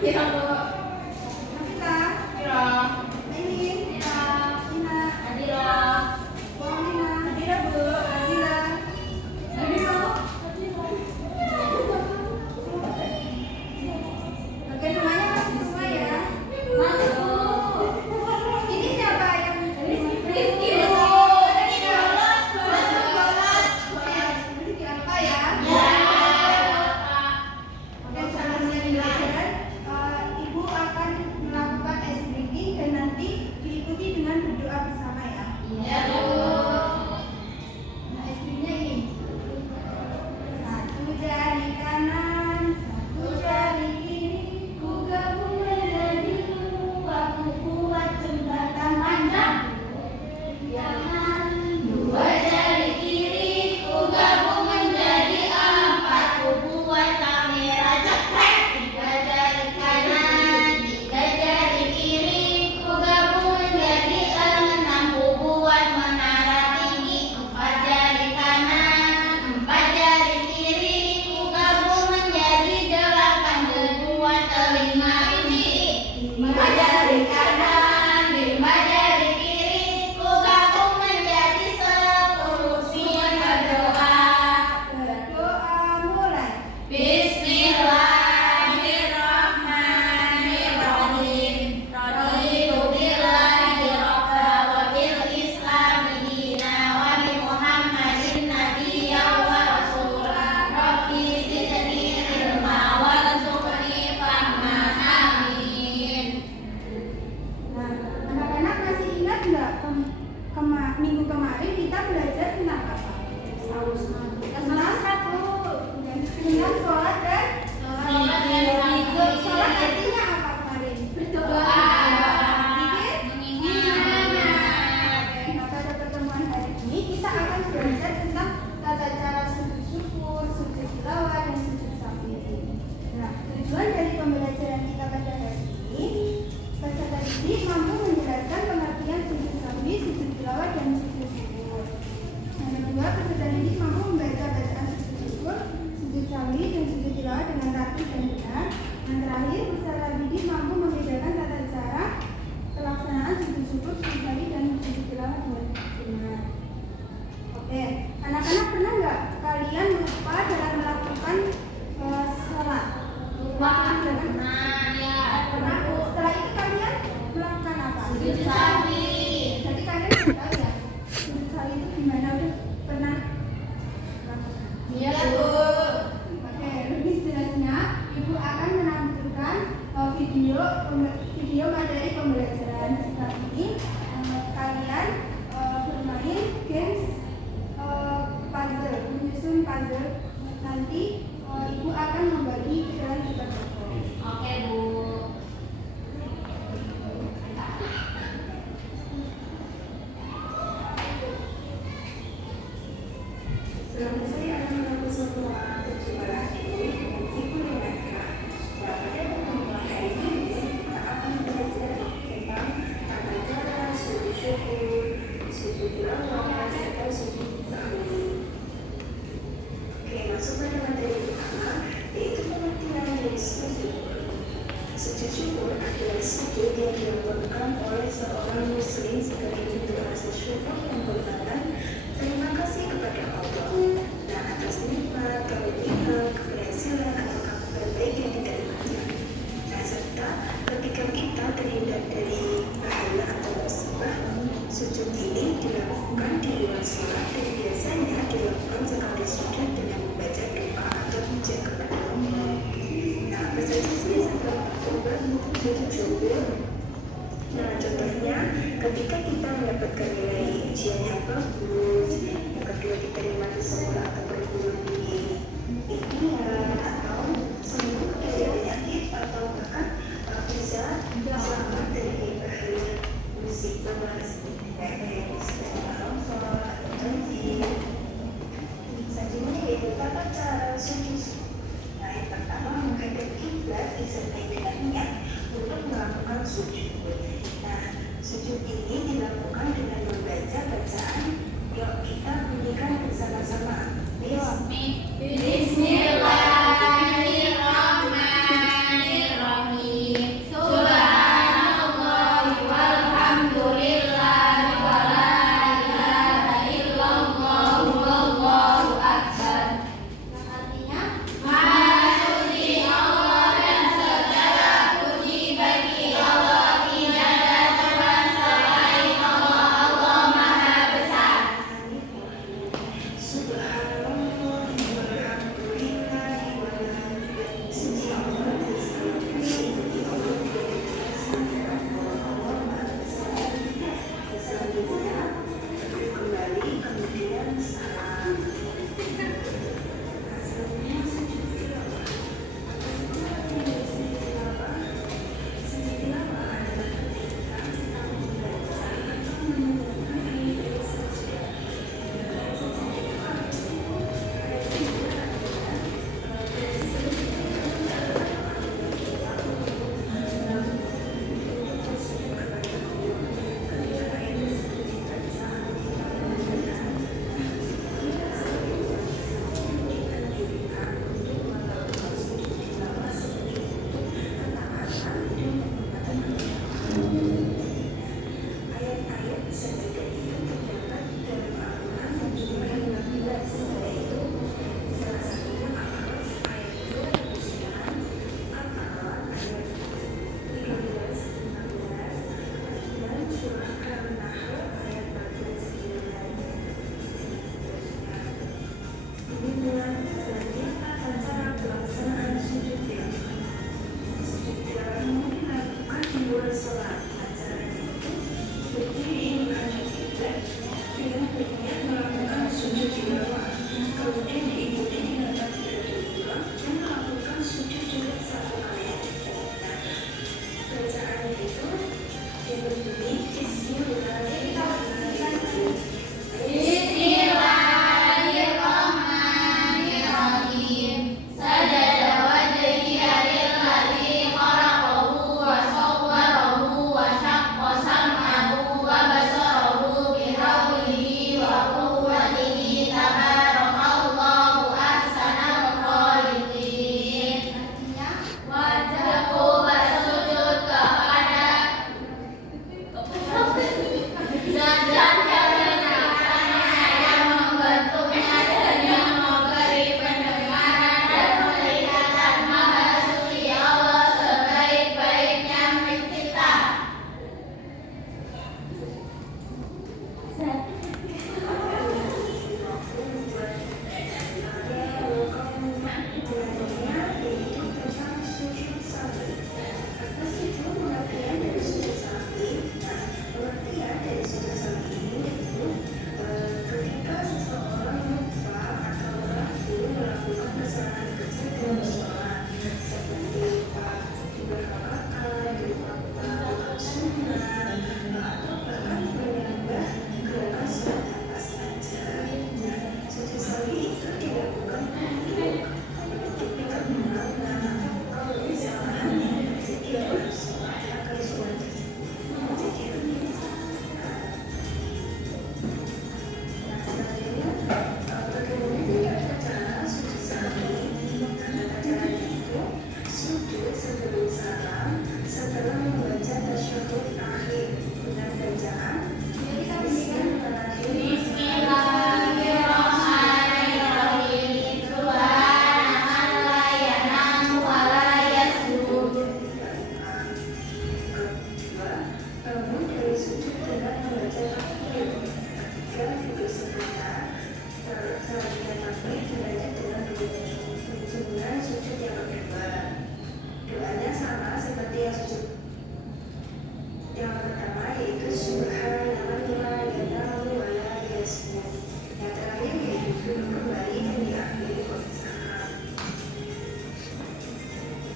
Iya, Bu. Nafita, Iya. Aileen, Iya. Ina, Adira. Bu Amina, Adira, Bu. Adila, Adila. Oke, semuanya masuk semua ya. Masuk. Ini siapa yang Rizky, Bu. Rizky apa ya? Ya. Oke, setelah siap pelajaran, Ibu akan melakukan ice breathing dan nanti diikuti dengan berdoa bersama ya. Iya, Bu. Nah, ice breathingnya ini. Satu jari kanan, satu jari kiri, ku gabung menjadi dua, ku buat jembatan panjang. Jangan Dua jari kiri ku gabung menjadi empat, ku buat kamera cekrek. Tiga jari kanan, tiga jari kiri ku gabung menjadi enam, ku buat menara tinggi. Empat jari kanan, empat jari kiri ku gabung menjadi delapan, ku buat telinga biji. Lima jari kanan, lima jari kiri ku gabung menjadi 10, siap berdoa. berdoa mulai. Bismillahirrahmanirrahim. Raditu billahi robba wa bil islami dina wa bi Muhammadin nabiyyan wa rasula. Rabbi zidni ilma warzuqni fahma. Amin. Nah, anak-anak masih ingat nggak minggu kemarin kita belajar tentang apa? Tentang sholat dan sholat artinya apa kemarin? Berdoa. Zikir? Mengingat. Oke, nah pada pertemuan hari ini kita akan belajar tentang tata cara sujud syukur, sujud tilawah, dan sujud sahwi. Nah, tujuan dari pembelajaran kita pada hari ini, peserta didik mampu menjelaskan pengertian sujud sahwi, sujud tilawah, dan sujud syukur. Yang kedua, peserta didik mampu membaca bacaan sujud syukur, sujud sahwi, dan sujud tilawah dengan rapi dan benar. Yang terakhir, peserta didik mampu membedakan tata cara pelaksanaan sujud syukur, sujud sahwi, dan sujud tilawah dengan benar. Oke, anak-anak pernah nggak kalian lupa dalam melakukan sholat? Nah, ya. Pernah. Setelah itu kalian melakukan apa? Sujud sahwi. Jadi kalian sudah tahu ya, sujud sahwi itu gimana? Udah pernah lakukan? Iya, Bu. Oke, lebih jelasnya Ibu akan menampilkan video materi pembelajaran. Setelah ini kalian bermain games puzzle, menyusun puzzle. Nanti Ibu akan membagi ke dalam tiga kelompok. Oke, Bu. Saya akan melakukan sebuah percobaan ini dengan Ibu Renata. Pada pertemuan hari ini kita akan belajar tentang tata cara sujud syukur, sujud tilawah, serta sujud sahwi. Oke, masuk pada materi pertama, yaitu pengertian dari sujud. Sujud syukur adalah sujud yang dilakukan oleh seorang muslim sebagai bentuk rasa syukur dan penghormatan terima kasih kepada Allah. Nah, atas nikmat, kelebihan, keberhasilan atau kabar baik yang diterimanya. Nah, serta ketika kita terhindar dari bahaya atau musibah, sujud ini dilakukan di luar sholat dan biasanya dilakukan sekali sujud dengan membaca doa atau pujian kepada Allah. Nah, apa saja sih sebab sujud syukur? Nah, contohnya ketika kita mendapatkan nilai ujian yang bagus, yang kedua diterima di sekolah atau perguruan tinggi impian, atau sembuh dari penyakit, atau bahkan bisa selamat dari bahaya musibah seperti kayak longsor atau banjir. Selanjutnya yaitu tata cara sujud. Nah, yang pertama menghadap kiblat disertai dengan niat untuk melakukan sujud. Nah, sujud ini dilakukan dengan membaca bacaan yang kita bunyikan bersama-sama.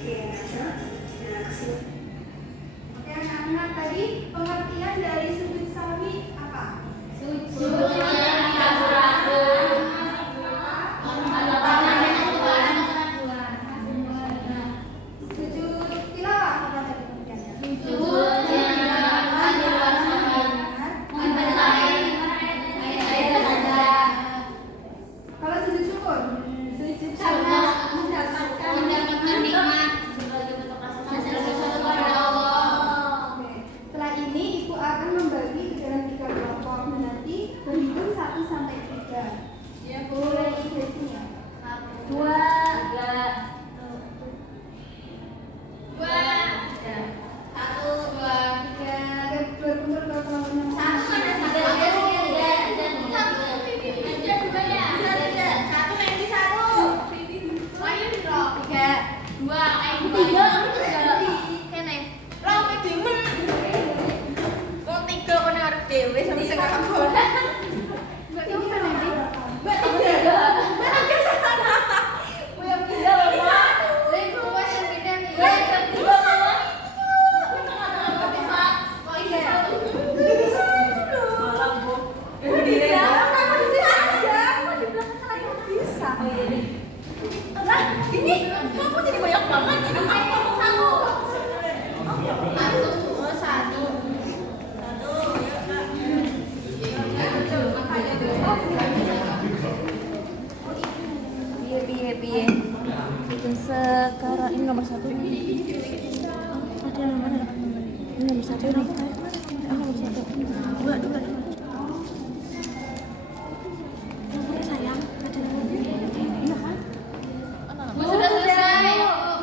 Iya, Naca. Nah, kesini. Oke anak-anak, tadi pengertian dari sujud sawi apa? Sujud tilawah apa tadi pengertiannya? Kalau sujud syukur? Oke. Setelah ini ibu akan membagi ke dalam 3 kelompok dan nanti berhitung 1 sampai 3. Ya, boleh dihitung ya. 3 berkumpul ke kelompok yang piye sekarang ini nomor 1 nih. Ada nomornya. Ini nomor 1 nih. Nomor 1. Dua. Nomornya sayang. Ada nomornya. Iya kan? Sudah selesai.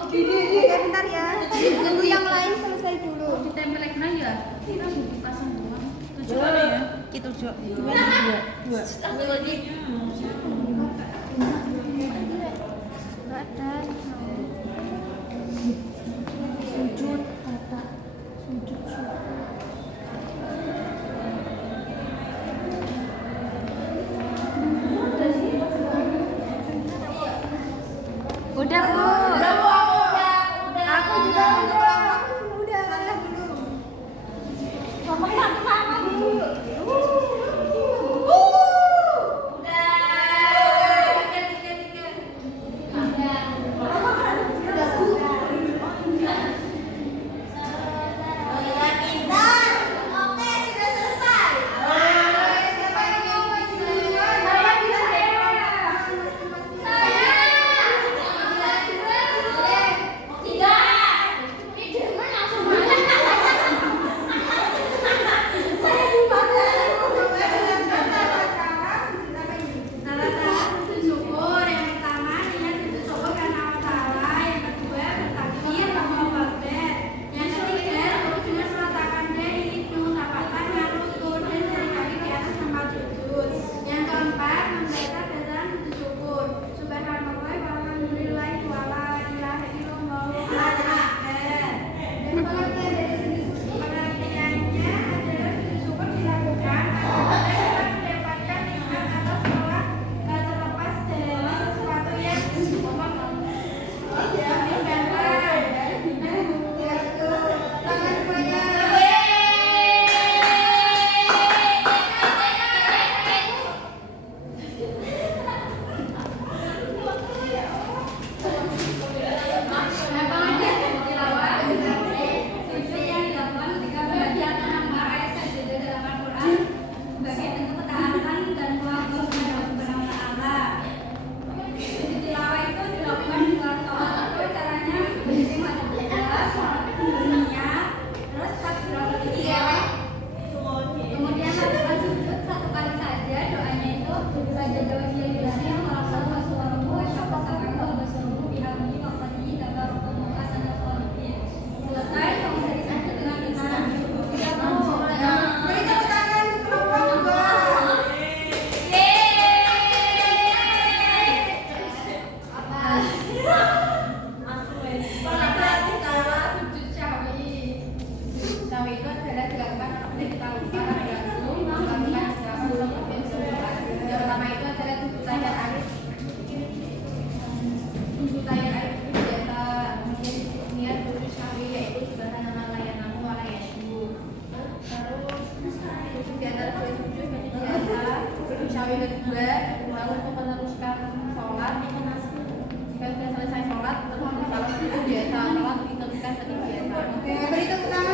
Oke, bentar ya. Tunggu yang lain selesai dulu. Ditempel lagi ya. Kita dipasang doang. 7 kali ya. Kita 2. Ambil lagi. Ada sujud kata sujud udah Bu. Aku juga udah salah dulu. Ngomong sama Bu. Udah. Tiga. menjalankan kegiatan. Oke, beri tepuk tangan